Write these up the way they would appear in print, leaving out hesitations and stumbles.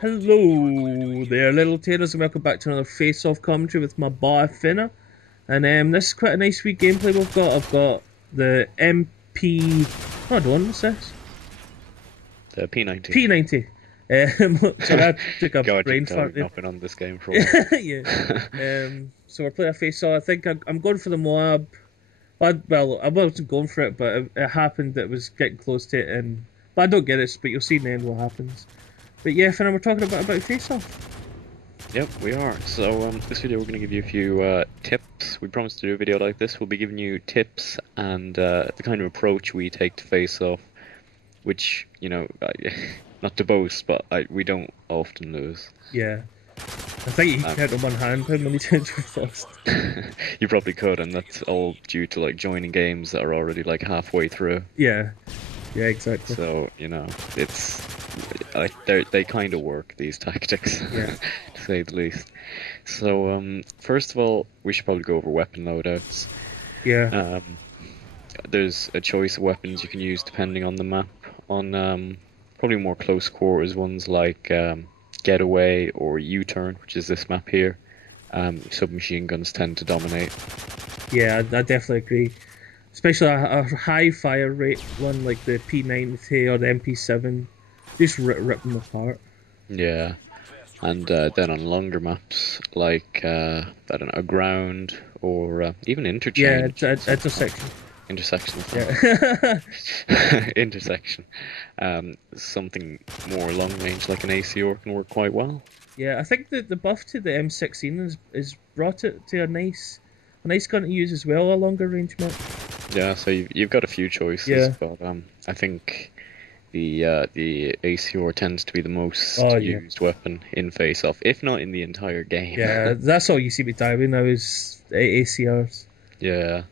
Hello there, little taters, and welcome back to another face-off commentary with my boy Finna. And this is quite a nice wee gameplay we've got. I've got the MP. Hold on, what's this? The P90. P90. Sorry, I took a God, brain you've fart there. not been on this game for a while. Yeah. So we're playing a face-off. I think I'm going for the Moab. Well, I wasn't going for it, but it happened that it was getting close to it, but I don't get it. But you'll see in the end what happens. But yeah, Finna, we're talking about face-off. Yep, we are. So this video we're going to give you a few tips. We promised to do a video like this. We'll be giving you tips and the kind of approach we take to face-off, which, you know, not to boast, but we don't often lose. Yeah. I think you can count on one hand how many times we've lost. You probably could, and that's all due to like joining games that are already like halfway through. Yeah. Yeah, exactly. So, you know, it's like they kind of work, these tactics, yeah. to say the least. So, first of all, we should probably go over weapon loadouts. Yeah. There's a choice of weapons you can use depending on the map. On probably more close quarters ones like Getaway or U-Turn, which is this map here, submachine guns tend to dominate. Yeah, I definitely agree. Especially a high fire rate one like the P90 or the MP7, just rip them apart. Yeah, and then on longer maps like I don't know, ground or even interchange. Yeah, intersection. Intersection. Yeah. Intersection. Something more long range like an ACR can work quite well. Yeah, I think that the buff to the M16 is brought it to a nice gun to use as well, a longer range map. Yeah, so you've got a few choices, yeah. But I think the ACR tends to be the most used weapon in face-off, if not in the entire game. Yeah, that's all you see me diving now is ACRs. Yeah,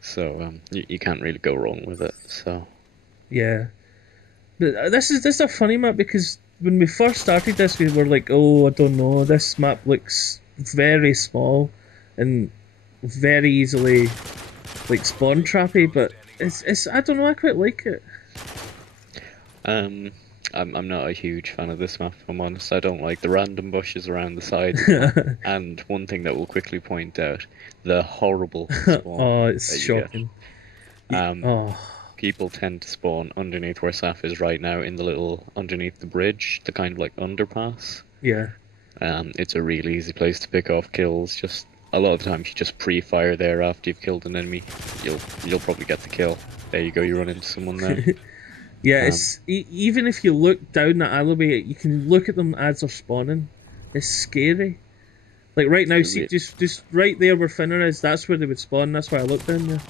so you can't really go wrong with it. So yeah, but this is a funny map because when we first started this, we were like, oh, I don't know, this map looks very small and very easily like spawn trappy, but it's I don't know, I quite like it. I'm not a huge fan of this map, if I'm honest. I don't like the random bushes around the sides. And one thing that we'll quickly point out, the horrible spawn. Oh, it's shocking. People tend to spawn underneath where Saf is right now, in the little underneath the bridge, the kind of like underpass. Yeah. It's a really easy place to pick off kills. Just a lot of the times you just pre-fire there after you've killed an enemy. You'll probably get the kill. There you go, you run into someone there. Yeah, it's even if you look down that alleyway, you can look at them as they're spawning. It's scary. Like right now, see, just right there where Finner is, that's where they would spawn. That's why I looked down there.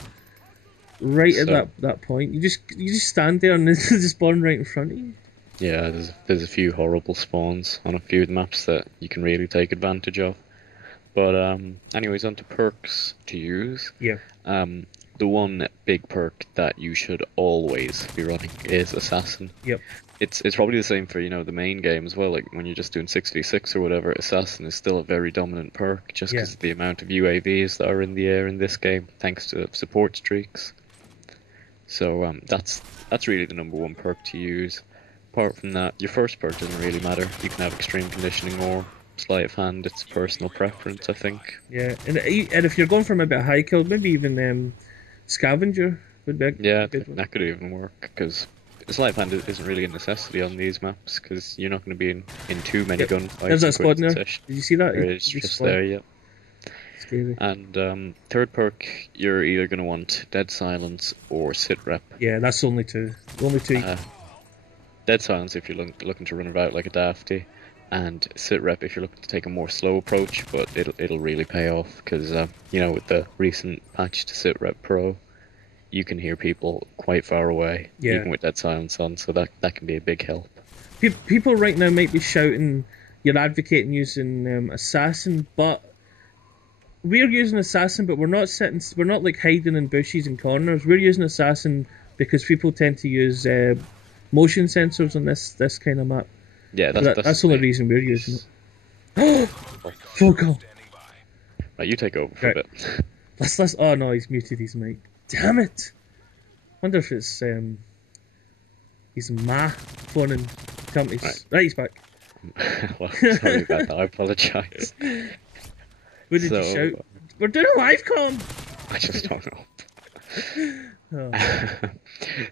Right at that point, you just stand there and they spawn right in front of you. Yeah, there's a few horrible spawns on a few of the maps that you can really take advantage of. But anyways, on to perks to use. Yeah. The one big perk that you should always be running is Assassin. Yep. It's probably the same for, you know, the main game as well. Like when you're just doing 6v6 or whatever, Assassin is still a very dominant perk just because of the amount of UAVs that are in the air in this game, thanks to support streaks. So that's really the number one perk to use. Apart from that, your first perk doesn't really matter. You can have extreme conditioning or sleight of hand. It's personal preference, I think. Yeah, and if you're going for maybe a high kill, maybe even scavenger would be a good one. That could even work, because sleight of hand isn't really a necessity on these maps, because you're not going to be in too many gunfights. There's that spot there. Did you see that? It's just there, yeah. Scary. And third perk, you're either going to want Dead Silence or Sit Rep. Yeah, that's the only two. The only two. Dead Silence if you're looking to run about like a dafty, and Sit Rep if you're looking to take a more slow approach, but it'll really pay off, because you know, with the recent patch to Sit Rep Pro, you can hear people quite far away, even with Dead Silence on, so that can be a big help. People right now might be shouting you're advocating using Assassin, but we're using Assassin, but we're not like hiding in bushes and corners. We're using Assassin because people tend to use motion sensors on this kind of map. Yeah, that's the only reason we're using it. Fuck off. Right, you take over for a bit. Let's. Oh no, he's muted his mic. Damn it! Wonder if it's he's Ma phoning companies. Right, he's back. Well, sorry about that. I apologise. What did you shout? We're doing a live com! I just don't know. Oh.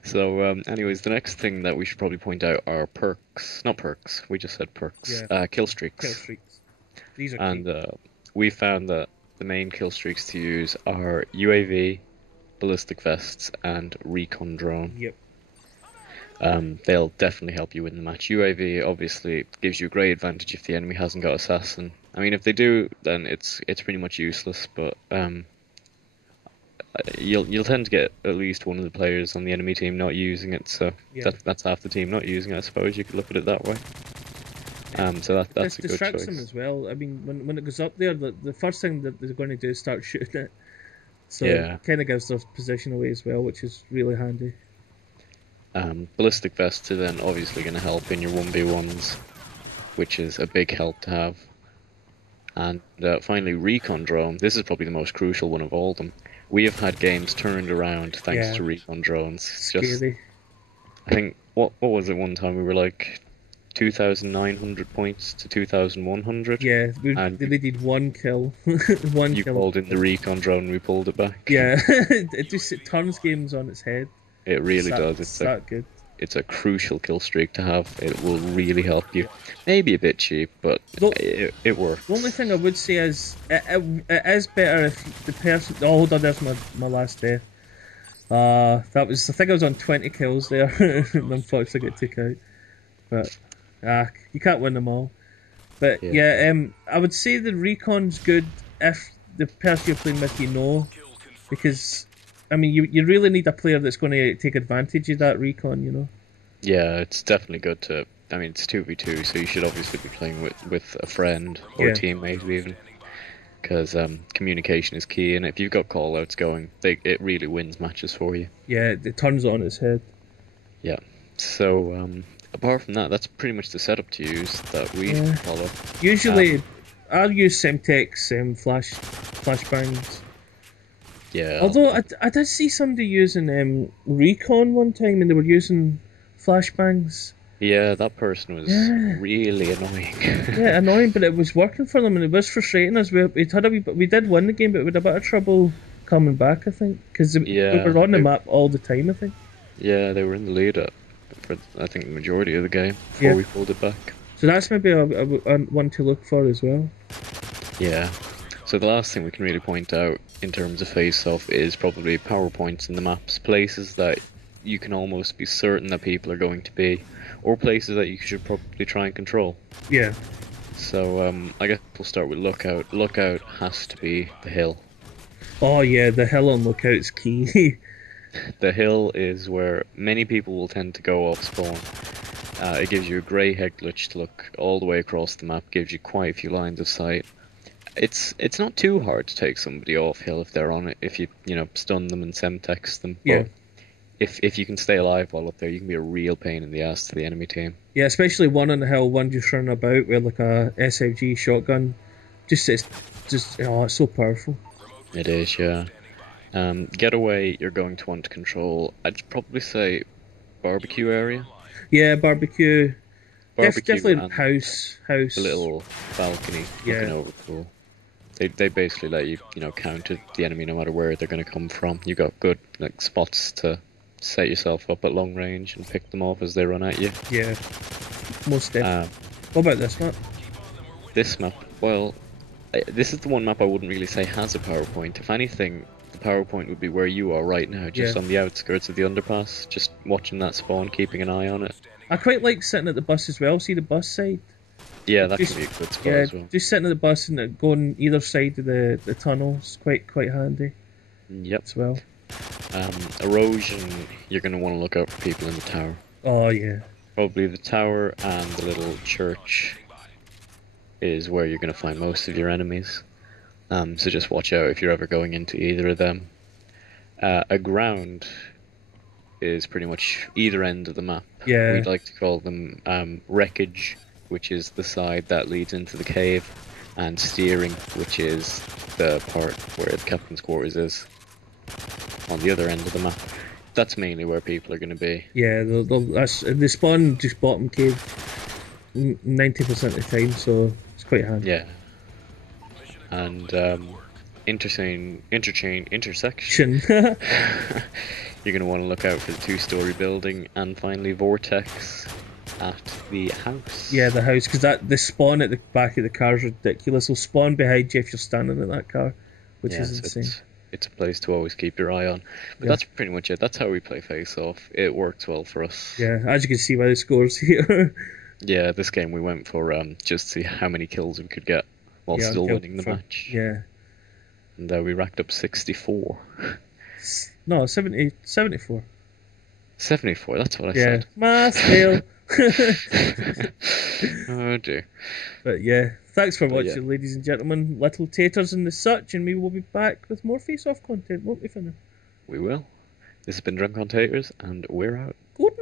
So, anyways, the next thing that we should probably point out are perks. Not perks, we just said perks. Yeah. Kill streaks. Kill streaks. These are And we found that the main kill streaks to use are UAV, ballistic vests, and recon drone. Yep. They'll definitely help you win the match. UAV obviously gives you a great advantage if the enemy hasn't got assassin. I mean, if they do, then it's pretty much useless. But you'll tend to get at least one of the players on the enemy team not using it. So that's half the team not using it. I suppose you could look at it that way. So that's a good choice. It distracts them as well. I mean, when it goes up there, the first thing that they're going to do is start shooting it. So it kind of gives their position away as well, which is really handy. Ballistic vests are then obviously going to help in your 1v1s, which is a big help to have. And finally, recon drone. This is probably the most crucial one of all of them. We have had games turned around thanks to recon drones. Scary. I think, what was it one time? We were like 2,900 points to 2,100. Yeah, they needed one kill. You called in the recon drone, we pulled it back. Yeah, it turns games on its head. It really does. It's that good. It's a crucial kill streak to have. It will really help you. Maybe a bit cheap, but it works. The only thing I would say is it is better if the person. Oh, hold on, there's my last death. That was, I think I was on 20 kills there. Unfortunately, got took out. But you can't win them all. But yeah, I would say the recon's good if the person you're playing with because I mean you really need a player that's going to take advantage of that recon, Yeah, it's definitely good to. I mean, it's 2v2, so you should obviously be playing with a friend or a teammate even, because communication is key, and if you've got callouts going, it really wins matches for you. Yeah, it turns it on its head. Yeah. So apart from that, that's pretty much the setup to use that we follow. Usually, I'll use Semtex flashbangs. Yeah. Although I did see somebody using recon one time, and they were using flashbangs. Yeah, that person was really annoying. Yeah, annoying, but it was working for them, and it was frustrating us. We did win the game, but we had a bit of trouble coming back, I think, because we were on the map all the time, I think. Yeah, they were in the lead for I think the majority of the game before we pulled it back. So that's maybe a one to look for as well. Yeah. So the last thing we can really point out in terms of face-off is probably PowerPoints in the maps, places that you can almost be certain that people are going to be, or places that you should probably try and control. Yeah. So I guess we'll start with Lookout. Lookout has to be the hill. Oh yeah, the hill on Lookout's key. The hill is where many people will tend to go off spawn. It gives you a grey head glitch to look all the way across the map, gives you quite a few lines of sight. It's not too hard to take somebody off hill if they're on it, if you stun them and semtex them. Yeah. But if you can stay alive while up there, you can be a real pain in the ass to the enemy team. Yeah, especially one on the hill, one just running about with like a SMG shotgun. It's so powerful. It is, yeah. Getaway, you're going to want to control. I'd probably say barbecue area. Yeah, barbecue. Definitely house. The little balcony looking over cool. They basically let you, counter the enemy no matter where they're going to come from. You got good spots to set yourself up at long range and pick them off as they run at you. Yeah, most definitely. What about this map? This map, well, this is the one map I wouldn't really say has a PowerPoint. If anything, the PowerPoint would be where you are right now, just on the outskirts of the underpass, just watching that spawn, keeping an eye on it. I quite like sitting at the bus as well, see the bus side? Yeah, that can be a good spot as well. Just sitting at the bus and going either side of the tunnels, quite handy. Yep. As well. Erosion, you're going to want to look out for people in the tower. Oh, yeah. Probably the tower and the little church is where you're going to find most of your enemies. So just watch out if you're ever going into either of them. A ground is pretty much either end of the map. Yeah. We'd like to call them wreckage, which is the side that leads into the cave, and steering, which is the part where the captain's quarters is on the other end of the map. That's mainly where people are going to be. Yeah, they spawn just bottom cave. 90% of the time, so it's quite handy. Yeah. And intersection. You're going to want to look out for the 2-story building, and finally Vortex at the house. Yeah, the house, because the spawn at the back of the car is ridiculous. It'll spawn behind you if you're standing in that car, which is insane. It's a place to always keep your eye on. But that's pretty much it. That's how we play Face Off. It works well for us. Yeah, as you can see by the scores here. Yeah, this game we went for just to see how many kills we could get while still winning the match. Yeah. And we racked up 64. No, 74. 74, that's what I said. Math fail. Oh dear. But yeah, thanks for watching, ladies and gentlemen. Little taters and the such, and we will be back with more Face Off content, won't we, Finner? We will. This has been DrunkOnTaters, and we're out. Good